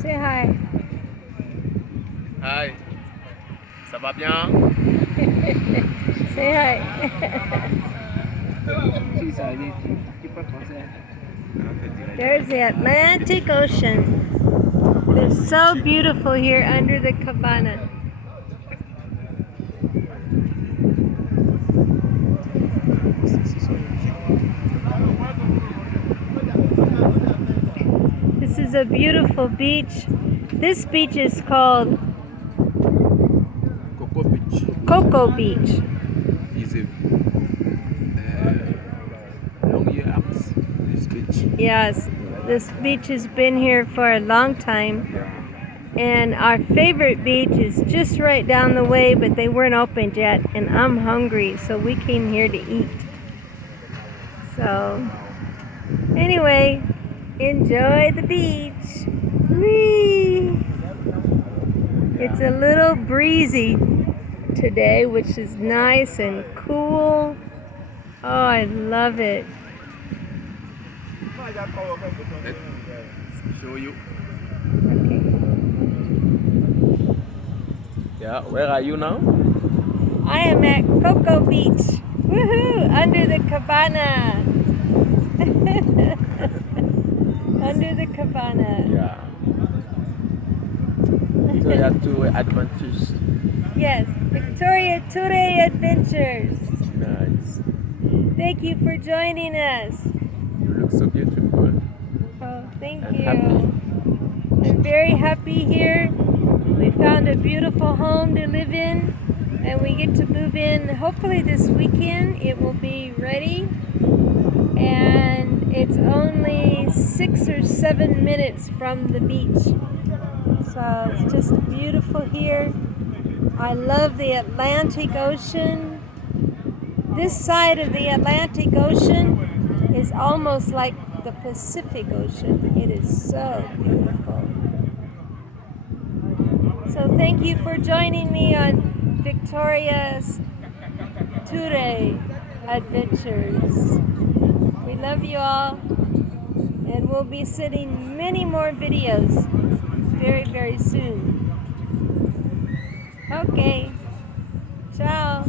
Say hi. Hi, ça va bien? Say hi. There's the Atlantic Ocean. It's so beautiful here under the cabana. This is a beautiful beach. This beach is called Coco Beach Coco Beach. is a long year after this beach. Yes, this beach has been here for a long time. And our favorite beach is just right down the way, but they weren't opened yet. And I'm hungry, so we came here to eat. So, anyway, enjoy the beach. Whee! It's a little breezy today, which is nice and cool. Oh, I love it. Let's show you. Okay. Yeah, where are you now? I am at Coco Beach. Woohoo! Under the cabana. Under the cabana. Yeah. Victoria Touré Adventures. Yes, Victoria Touré Adventures. Nice. Thank you for joining us. You look so beautiful. Oh, thank And you. happy. I'm very happy here. We found a beautiful home to live in, and we get to move in hopefully this weekend. It will be ready, and it's only 6 or 7 minutes from the beach. So it's just beautiful here. I love the Atlantic Ocean. This side of the Atlantic Ocean is almost like the Pacific Ocean. It is so beautiful. So thank you for joining me on Victoria's Touré Adventures. We love you all, and we'll be sending many more videos very, very soon. Okay, ciao.